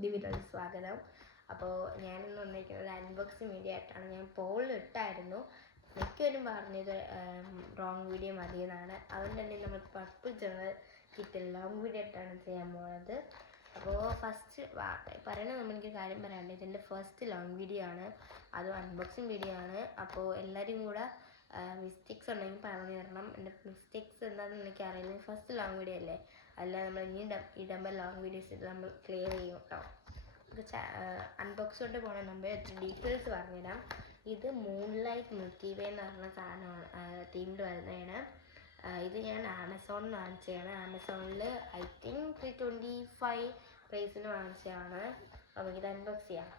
പുതിയ വീഡിയോയിൽ സ്വാഗതം. അപ്പോൾ ഞാനിന്ന് വന്നിരിക്കുന്നത് ഒരു അൺബോക്സിങ് വീഡിയോ ആയിട്ടാണ്. ഞാൻ പോളിൽ ഇട്ടായിരുന്നു, മിക്കവരും പറഞ്ഞത് റോങ് വീഡിയോ മതിയെന്നാണ്. അതുകൊണ്ട് തന്നെ നമ്മൾ പർപ്പിൾ ജേർണൽ കിറ്റിൽ ലോങ് വീഡിയോ ആയിട്ടാണ് ചെയ്യാൻ പോകുന്നത്. അപ്പോൾ ഫസ്റ്റ് പറയണത് നമ്മളെനിക്ക് കാര്യം പറയാനുണ്ട്. ഇതിൻ്റെ ഫസ്റ്റ് ലോങ് വീഡിയോ ആണ്, അതും അൺബോക്സിങ് വീഡിയോ ആണ്. അപ്പോൾ എല്ലാവരും കൂടെ മിസ്റ്റേക്സ് ഉണ്ടെങ്കിൽ പറഞ്ഞു തരണം. എൻ്റെ മിസ്റ്റേക്സ് എന്താണെന്ന് എനിക്ക് അറിയില്ല. ഫസ്റ്റ് ലോങ് വീഡിയോ അല്ലേ, അല്ല നമ്മൾ ഇനി ഇടുമ്പോൾ ലോങ് വീഡിയോസ് ഇത് നമ്മൾ ക്ലിയർ ചെയ്യും കേട്ടോ. അൺബോക്സ് കൊണ്ട് പോകണ മുമ്പ് ഡീറ്റെയിൽസ് പറഞ്ഞുതരാം. ഇത് മൂൺലൈറ്റ് മിൽക്കി വേ എന്ന് പറഞ്ഞ സാധനമാണ്, തീമിൽ വരുന്നതാണ്. ഇത് ഞാൻ ആമസോണിൽ നിന്ന് വാങ്ങിച്ചതാണ്. ആമസോണിൽ ഐ തിങ്ക് 325 പ്രൈസിന് വാങ്ങിച്ചതാണ്. അപ്പോൾ ഇത് അൺബോക്സ് ചെയ്യാം.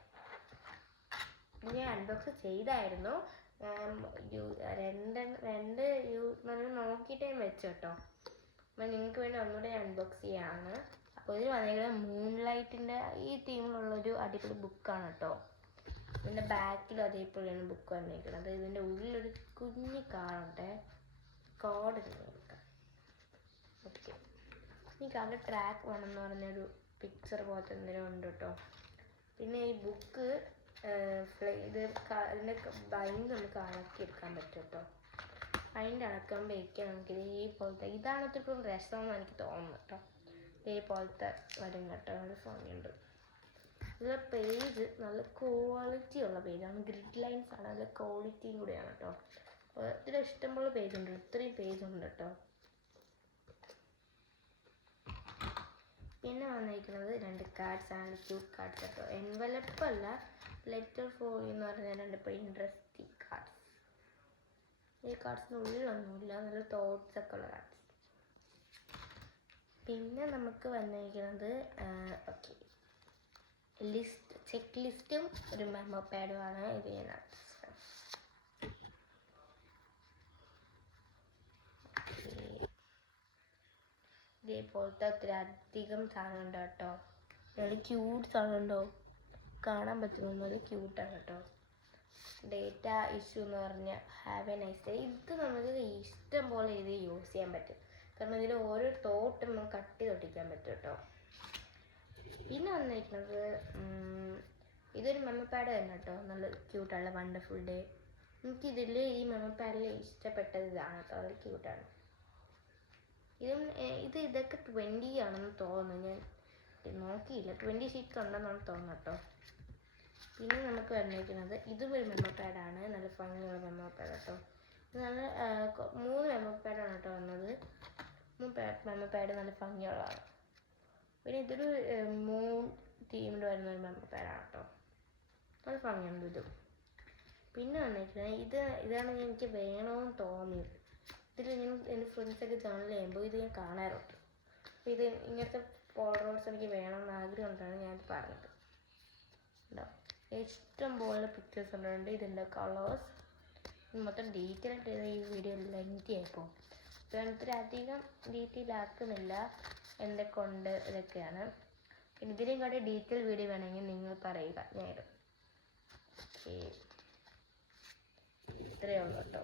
ഇത് ഞാൻ അൺബോക്സ് ചെയ്തായിരുന്നു, രണ്ട് നോക്കിയിട്ടേ വെച്ചു കേട്ടോ. അപ്പം നിങ്ങൾക്ക് വേണ്ടി ഒന്നുകൂടെ അൺബോക്സ് ചെയ്യാണ്. അപ്പോൾ ഇതിൽ വന്നിരിക്കുന്നത് മൂൺലൈറ്റിൻ്റെ ഈ തീമിലുള്ളൊരു അടിപൊളി ബുക്കാണ് കേട്ടോ. ഇതിൻ്റെ ബാക്കിലും അതേപോലെയാണ് ബുക്ക് വന്നിരിക്കുന്നത്. ഇതിൻ്റെ ഉള്ളിലൊരു കുഞ്ഞ് കാറുണ്ട്, കോഡ് കൊടുക്കാം. ഓക്കെ, ഈ കാറിൻ്റെ ട്രാക്ക് വേണമെന്ന് പറഞ്ഞൊരു പിക്ചർ പോലത്തെ എന്തെങ്കിലും ഉണ്ട് കേട്ടോ. പിന്നെ ഈ ബുക്ക് ഇത് അതിൻ്റെ ബൈൻഡ് നമുക്ക് അളക്കിയെടുക്കാൻ പറ്റും കേട്ടോ. അതിൻ്റെ അളക്കുമ്പോഴേക്കും നമുക്ക് ഇതേപോലത്തെ ഇതാണ് ഇത്തിരി രസമെന്ന് എനിക്ക് തോന്നുന്നു കേട്ടോ. ഇതേപോലത്തെ വരും കേട്ടോ, നല്ല ഭംഗിയുണ്ട്. ഇതിലെ പേജ് നല്ല ക്വാളിറ്റി ഉള്ള പേജാണ്, ഗ്രിഡ് ലൈൻസ് ആണ്, നല്ല ക്വാളിറ്റിയും കൂടിയാണ് കേട്ടോ. ഇതിൽ ഇഷ്ടംപോലെ പേജുണ്ട്, ഇത്രയും പേജുണ്ട് കേട്ടോ. പിന്നെ വന്നിരിക്കുന്നത് 2 കാർഡ്സ് ആണ്, ക്യൂട്ട് കാർഡ്സ് കേട്ടോ. എൻവലപ്പ് അല്ല, ലെറ്റർ ഫോയിൽ എന്ന് പറഞ്ഞാൽ 2 ഇൻട്രസ്റ്റിംഗ് കാർഡ്സ്. ഈ കാർഡ്സിന് ഉള്ളിലൊന്നുമില്ല, നല്ല തോട്ട്സ് ഒക്കെ ഉള്ള കാർഡ്സ്. പിന്നെ നമുക്ക് വന്നിരിക്കുന്നത് ഓക്കെ ചെക്ക് ലിസ്റ്റും ഒരു മെമ്മോ പാഡുമാണ്. ഇത് ഞാൻ ഇതേപോലത്തെ ഒത്തിരി അധികം സാധനം ഉണ്ട് കേട്ടോ. നല്ല ക്യൂട്ട് സാധനം ഉണ്ടോ, കാണാൻ പറ്റുന്ന നല്ല ക്യൂട്ടാണ് കേട്ടോ. ഡേറ്റ ഇഷ്യൂ എന്ന് പറഞ്ഞാൽ ഹാവ് എ നൈസ് ഡേ. ഇത് നമുക്ക് ഇഷ്ടം പോലെ ഇത് യൂസ് ചെയ്യാൻ പറ്റും, കാരണം ഇതിൽ ഓരോ തോട്ടും നമുക്ക് കട്ടി തൊട്ടിക്കാൻ പറ്റും കേട്ടോ. പിന്നെ വന്നിരിക്കുന്നത് ഇതൊരു മെമ്മോ പാഡ് തന്നെ കേട്ടോ, നല്ല ക്യൂട്ടുള്ള വണ്ടർഫുൾ ഡേ. എനിക്കിതിൽ ഈ മെമ്മോ പാഡിൽ ഇഷ്ടപ്പെട്ടത് ഇതാണ് കേട്ടോ, അത് ക്യൂട്ടാണ്. ഇതൊക്കെ 20 ആണെന്ന് തോന്നുന്നു, ഞാൻ നോക്കിയില്ല. 20 ഷീറ്റ്സ് ഉണ്ടെന്നാണ് തോന്നുന്നു കേട്ടോ. പിന്നെ നമുക്ക് വന്നിരിക്കുന്നത് ഇതും ഒരു മെമ്മോ പാഡാണ്, നല്ല ഭംഗിയുള്ള മെമ്മോ പാഡ് കേട്ടോ. ഇത് നല്ല 3 മെമ്മോ പാഡാണ് കേട്ടോ വന്നത്. മെമ്മോ പാഡ് നല്ല ഭംഗിയുള്ളതാണ്. പിന്നെ ഇതൊരു മൂൺ തീമിൽ വരുന്ന ഒരു മെമ്മോ പാഡാണ് കേട്ടോ, നല്ല ഭംഗിയുണ്ട് ഇതും. പിന്നെ വന്നിരിക്കുന്നത് ഇതാണ് എനിക്ക് വേണമെന്ന് തോന്നിയത്. ഇതിൽ ഞാൻ എൻ്റെ ഫ്രണ്ട്സൊക്കെ ജേർണൽ ചെയ്യുമ്പോൾ ഇത് ഞാൻ കാണാറുണ്ട്. അപ്പോൾ ഇത് ഇങ്ങനത്തെ പോളറോയിഡ്സ് എനിക്ക് വേണമെന്ന് ആഗ്രഹം കൊണ്ടാണ് ഞാൻ പറഞ്ഞത് കേട്ടോ. ഇഷ്ടം പോലെ പിക്ചേഴ്സ് ഉണ്ട്. ഇതിൻ്റെ കളേഴ്സ് മൊത്തം ഡീറ്റെയിൽ ആയിട്ട് ഈ വീഡിയോ ലെങ്തി ആയിപ്പോൾ അധികം ഡീറ്റെയിൽ ആക്കുന്നില്ല, എന്തൊക്കെ ഉണ്ട് ഇതൊക്കെയാണ്. പിന്നെ ഇതിലും കൂടെ ഡീറ്റെയിൽ വീഡിയോ വേണമെങ്കിൽ നിങ്ങൾ പറയുക, ഞാൻ ഇടും. ഓക്കെ, ഇത്രയേ ഉള്ളൂ കേട്ടോ.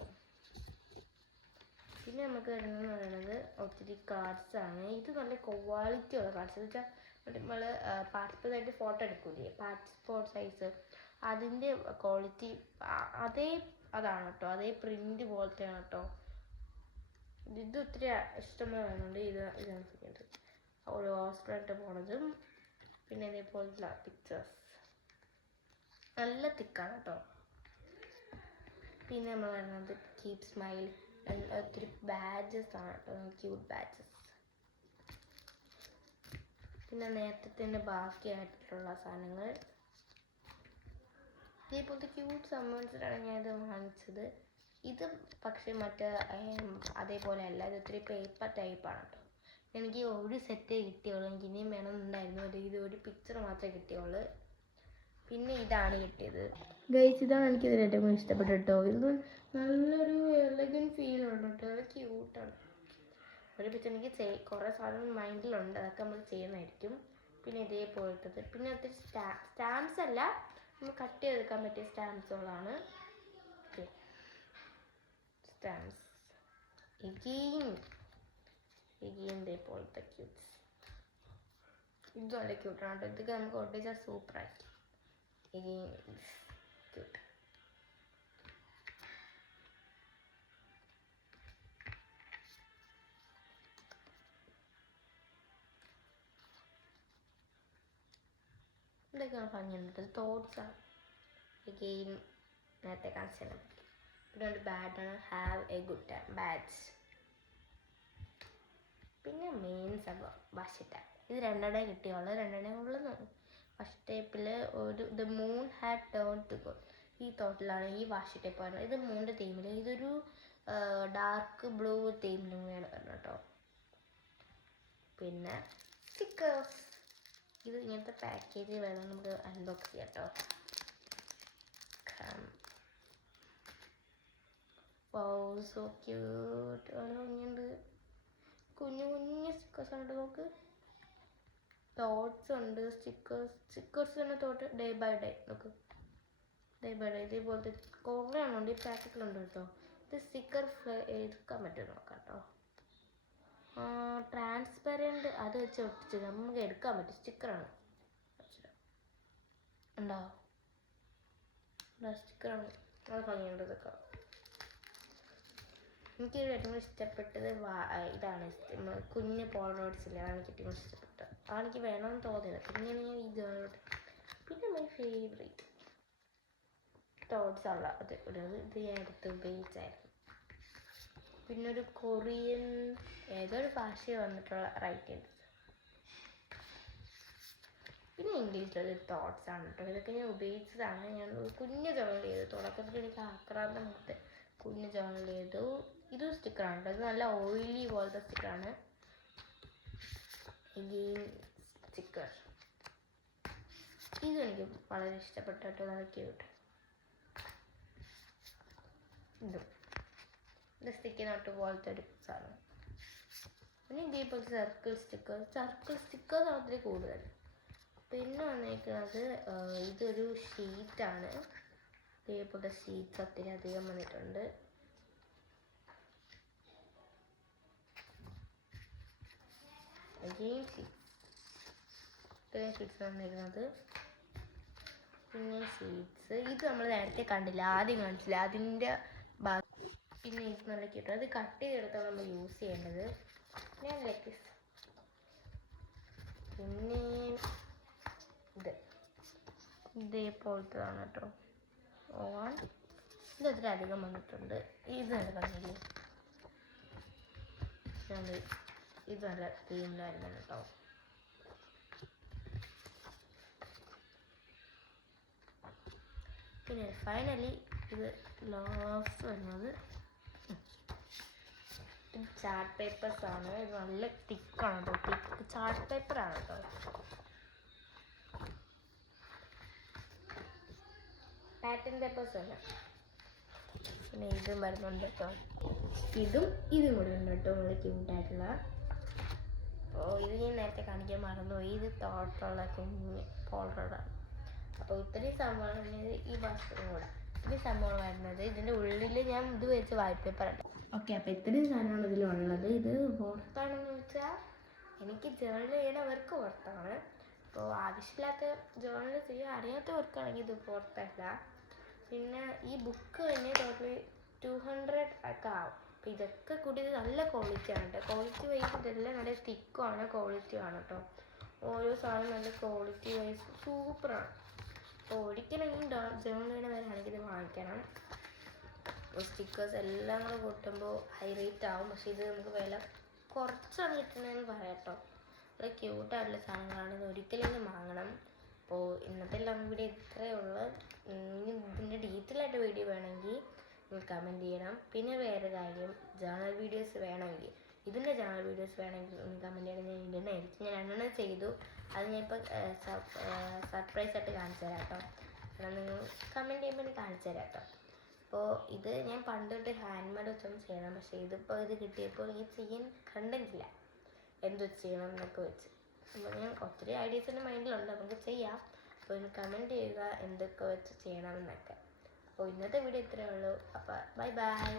പിന്നെ നമുക്ക് വരുന്നതെന്ന് പറയുന്നത് ഒത്തിരി കാർഡ്സാണ്. ഇത് നല്ല ക്വാളിറ്റി ഉള്ള കാർഡ്സ് എന്ന് വെച്ചാൽ നമ്മൾ പാസ്പോർട്ടായിട്ട് ഫോട്ടോ എടുക്കൂലേ, പാസ്പോർട്ട് സൈസ്, അതിൻ്റെ ക്വാളിറ്റി അതാണ് കേട്ടോ, അതേ പ്രിൻ്റ് പോലത്തെയാണ് കേട്ടോ. ഇത് ഒത്തിരി ഇഷ്ടമായി വരുന്നുണ്ട്. ഇതാണ് ഒരു ഹോസ്പിറ്റലായിട്ട് പോണതും. പിന്നെ ഇതേപോലത്തെ പിക്ചേഴ്സ് നല്ല തിക്കാണ് കേട്ടോ. പിന്നെ നമ്മൾ വരുന്നത് കീപ് സ്മൈൽ, ഒത്തിരി ബാഡ്ജസ് ആണ് കേട്ടോ, ക്യൂട്ട് ബാഡ്ജസ്. പിന്നെ നേരത്തെ ബാക്കിയായിട്ടുള്ള സാധനങ്ങൾ ഇതേപോലത്തെ ക്യൂട്ട് സമ്മേഴ്സിലാണ് ഞാനിത് വാങ്ങിച്ചത്. ഇത് പക്ഷേ അതേപോലെ അല്ല, ഇത് ഒത്തിരി പേപ്പർ ടൈപ്പാണ് കേട്ടോ. എനിക്ക് ഒരു സെറ്റേ കിട്ടിയുള്ളൂ, എനിക്ക് ഇനിയും വേണമെന്നുണ്ടായിരുന്നു. ഇത് ഒരു പിക്ചർ മാത്രമേ കിട്ടിയുള്ളൂ. പിന്നെ ഇതാണ് കിട്ടിയത് ഗൈസ്, ഇതാണ് എനിക്കിതിൽ ഏറ്റവും ഇഷ്ടപ്പെട്ടു കേട്ടോ. ഇത് നല്ലൊരു എലഗൻറ്റ് ഫീലുണ്ട് കേട്ടോ, അത് ക്യൂട്ടാണ്. ഒരു പിക്ചർ എനിക്ക് കുറേ സാധനം മൈൻഡിലുണ്ട്, അതൊക്കെ നമ്മൾ ചെയ്യുന്നതായിരിക്കും. പിന്നെ ഇതേപോലത്തത്, പിന്നെ ഒത്തിരി സ്റ്റാമ്പ്സ് അല്ല, നമ്മൾ കട്ട് ചെയ്തെടുക്കാൻ പറ്റിയ സ്റ്റാമ്പ്സുകളാണ്. ഓക്കെ, സ്റ്റാമ്പ്സ് ഇതേപോലത്തെ ക്യൂട്ട്സ്. ഇത് നല്ല ക്യൂട്ടാണ് കേട്ടോ. ഇതൊക്കെ നമുക്ക് ഒട്ടിച്ചാൽ സൂപ്പറായിരിക്കും. ക്യൂട്ട്. ഇതൊക്കെയാണ് ഭംഗിയുണ്ട്. തോട്ട്സാണ് ഗെയിം നേരത്തെ കാണിച്ചു. പിന്നെ ഒരു ബാഡാണ് ഹാവ് എ ഗുഡ് ടൈം ബാഡ്സ്. പിന്നെ മെയിൻ സംഭവം വാഷ് ടൈം. ഇത് രണ്ടെണ്ണേ കിട്ടിയുള്ളൂ. രണ്ടെണ്ണേ ഉള്ളൂ. വാഷ് ടൈപ്പിൽ ഒരു the moon had turn to gold. ഈ തോട്ടിലാണ് ഈ വാഷ് ടൈപ്പ് വരുന്നത്. ഇത് മൂണിൻ്റെ തീമിൽ. ഇതൊരു ഡാർക്ക് ബ്ലൂ തീമിലും വേണം വരണം കേട്ടോ. പിന്നെ സ്റ്റിക്കേഴ്സ്. ഇത് ഇങ്ങനത്തെ പാക്കേജ് വേണം നമുക്ക് അൺബോക്സ് ചെയ്യാം കേട്ടോ. So cute. ഭംഗിയുണ്ട്. കുഞ്ഞു കുഞ്ഞു സ്റ്റിക്കേഴ്സ് ഉണ്ട്. നോക്ക്, തോട്ട്സ് ഉണ്ട്. സ്റ്റിക്കേഴ്സ് തന്നെ തോട്ട് ഡേ ബൈ ഡേ. നോക്ക്, ഡേ ബൈ ഡേ ഇതേപോലത്തെ കുറേ എണ്ണമുണ്ട്. ഈ പാക്കറ്റിലുണ്ട് കേട്ടോ. ഇത് സ്റ്റിക്കർ എടുക്കാൻ പറ്റും നോക്കാം കേട്ടോ. ട്രാൻസ്പെറൻറ്റ് അത് വെച്ച് ഒട്ടിച്ച് നമുക്ക് എടുക്കാൻ പറ്റും. സ്റ്റിക്കറാണ് ഉണ്ടാവും. സ്റ്റിക്കറാണ്. അത് ഭംഗിയുണ്ട്. ഇതൊക്കെ എനിക്ക് ഏറ്റവും ഇഷ്ടപ്പെട്ടത് ഇതാണ്. കുഞ്ഞ് പോളറോയിഡ്സ് ഇല്ലേ, അതാണ് എനിക്ക് ഏറ്റവും ഇഷ്ടപ്പെട്ടത്. അതെനിക്ക് വേണമെന്ന് തോന്നിയത്. പിന്നെയാണ് ഞാൻ ഇത്. പിന്നെ മൈ ഫേവറേറ്റ് തോട്ട്സ് ഉള്ള അത് ഇത് ഞാൻ എടുത്ത് ഉപയോഗിച്ചായിരുന്നു. പിന്നെ ഒരു കൊറിയൻ ഏതൊരു ഭാഷ വന്നിട്ടുള്ള റൈറ്റേഴ്സ്. പിന്നെ ഇംഗ്ലീഷിലൊരു തോട്ട്സ് ആണ് കേട്ടോ. ഇതൊക്കെ ഞാൻ ഉപയോഗിച്ചതാണ്. ഞാൻ കുഞ്ഞ് ജേണൽ ചെയ്തു. തുടക്കത്തിൽ എനിക്ക് ആക്രാന്തം കൊടുത്ത് കുഞ്ഞ് ജേണൽ ചെയ്തു. ഇതൊരു സ്റ്റിക്കറാണ് കേട്ടോ. ഇത് നല്ല ഓയിലി പോലത്തെ സ്റ്റിക്കറാണ്. സ്റ്റിക്കർ ഇതും എനിക്ക് വളരെ ഇഷ്ടപ്പെട്ടു കേട്ടോ. നല്ല ക്യൂട്ട്. ഇത് സ്റ്റിക്കി നോട്ട് പോലത്തെ ഒരു സാധനം. പിന്നെ ഇതേപോലത്തെ സർക്കിൾ സ്റ്റിക്കേഴ്സ് ആണ് ഒത്തിരി കൂടുതൽ. പിന്നെ വന്നേക്കുന്നത് ഇതൊരു ഷീറ്റാണ്. ഇതേപോലത്തെ ഷീറ്റ്സ് ഒത്തിരി അധികം വന്നിട്ടുണ്ട്. ഇത്രയും ഷീറ്റ്സ് വന്നിരുന്നത്. പിന്നെ ഷീറ്റ്സ് ഇത് നമ്മൾ നേരത്തെ കണ്ടില്ല, ആദ്യം കാണിച്ചില്ല. അതിൻ്റെ പിന്നെ ഇത് നല്ല കിട്ടും. അത് കട്ട് ചെയ്തെടുത്താണ് നമ്മൾ യൂസ് ചെയ്യേണ്ടത്. പിന്നെ പിന്നെ ഇത് ഇതേപോലത്തതാണ് കേട്ടോ. ഓൺ ഇത് ഒത്തിരി അധികം വന്നിട്ടുണ്ട്. ഇത് നല്ല കണ്ടില്ലേ, ഇത് നല്ല തീമിലായിരുന്നു കേട്ടോ. പിന്നെ ഫൈനലി ഇത് ലാസ്റ്റ് വരുന്നത് ചാർട്ട് പേപ്പേഴ്സ് ആണ്. ഇത് നല്ല തിക്കാണ് കേട്ടോ. തിക്ക് ചാർട്ട് പേപ്പറാണ് കേട്ടോ. പാറ്റേൺ പേപ്പേഴ്സ് തന്നെ. പിന്നെ ഇതും വരുന്നുണ്ട് കേട്ടോ. ഇതും കൂടി ഉണ്ട് കേട്ടോ. നല്ല ക്യൂട്ടായിട്ടുള്ള. അപ്പോൾ ഇത് ഞാൻ നേരത്തെ കാണിക്കാൻ മറന്നുപോയി. ഇത് തോട്ടുള്ള കുഞ്ഞ് പോളറാണ്. അപ്പോൾ ഇത്രയും സംഭവങ്ങൾ ഈ ബാസ്കറ്റും കൂടെ ഇത്രയും സംഭവങ്ങൾ വരുന്നത്. ഇതിൻ്റെ ഉള്ളിൽ ഞാൻ ഇത് വെച്ച് വാൾപേപ്പർ ഉണ്ട്. ഓക്കെ, അപ്പോൾ ഇത്രയും സാധനമാണ് ഇതിലുള്ളത്. ഇത് പുറത്താണെന്ന് വെച്ചാൽ എനിക്ക് ജേർണൽ ചെയ്യണവർക്ക് പുറത്താണ്. അപ്പോൾ ആവശ്യമില്ലാത്ത ജേർണൽ ചെയ്യാൻ അറിയാത്തവർക്കാണെങ്കിൽ ഇത് പുറത്തല്ല. പിന്നെ ഈ ബുക്ക് തന്നെ ടോട്ടലി 200 ഒക്കെ ആവും. അപ്പോൾ ഇതൊക്കെ കൂടി ഇത് നല്ല ക്വാളിറ്റിയാണ് കേട്ടോ. ക്വാളിറ്റി വൈസ് ഇതെല്ലാം നല്ല തിക്കുമാണ്, ക്വാളിറ്റിയാണ് കേട്ടോ. ഓരോ സാധനം നല്ല ക്വാളിറ്റി വൈസ് സൂപ്പറാണ്. അപ്പോൾ ഒരിക്കലെങ്കിലും ജേർണൽ ചെയ്യണവരാണെങ്കിൽ ഇത് വാങ്ങിക്കണം. സ്റ്റിക്കേഴ്സ് എല്ലാം കൂടെ കൂട്ടുമ്പോൾ ഹൈ റേറ്റ് ആവും. പക്ഷേ ഇത് നമുക്ക് വില കുറച്ചാണ് കിട്ടുന്നതെന്ന് പറയാം കേട്ടോ. വളരെ ക്യൂട്ടായിട്ടുള്ള സാധനങ്ങളാണ്. ഇത് ഒരിക്കലും വാങ്ങണം. അപ്പോൾ ഇന്നത്തെ വീഡിയോ ഇത്രയേ ഉള്ളൂ. ഇനി ഇതിൻ്റെ ഡീറ്റെയിൽ ആയിട്ട് വീഡിയോ വേണമെങ്കിൽ നിങ്ങൾ കമൻറ്റ് ചെയ്യണം. പിന്നെ വേറെ കാര്യം, ജേർണൽ വീഡിയോസ് വേണമെങ്കിൽ ഇതിൻ്റെ ജേർണൽ വീഡിയോസ് വേണമെങ്കിൽ നിങ്ങൾ കമൻറ്റ് ചെയ്യണം. ഞാൻ ഇടുന്നതായിരിക്കും. ഞാൻ 2 ചെയ്തു. അത് ഞാനിപ്പോൾ സർപ്രൈസ് ആയിട്ട് കാണിച്ചു തരാം കേട്ടോ. കാരണം നിങ്ങൾ കമൻറ്റ് ചെയ്യുമ്പോൾ എനിക്ക് കാണിച്ചു തരാം കേട്ടോ. അപ്പോൾ ഇത് ഞാൻ പണ്ട് തൊട്ട് ഹാൻഡ് മെയ്ഡ് വെച്ചൊന്നും ചെയ്യണം. പക്ഷേ ഇതിപ്പോൾ ഇത് കിട്ടിയപ്പോൾ എനിക്ക് ചെയ്യാൻ കണ്ടിട്ടില്ല എന്ത് ചെയ്യണം എന്നൊക്കെ വെച്ച്. അപ്പോൾ ഞാൻ ഒത്തിരി ഐഡിയാസ് എൻ്റെ മൈൻഡിലുണ്ട്, നമുക്ക് ചെയ്യാം. അപ്പോൾ ഒന്ന് കമൻറ്റ് ചെയ്യുക എന്തൊക്കെ വെച്ച് ചെയ്യണമെന്നൊക്കെ. അപ്പോൾ ഇന്നത്തെ വീഡിയോ ഇത്രയേ ഉള്ളൂ. അപ്പോൾ ബൈ ബൈ.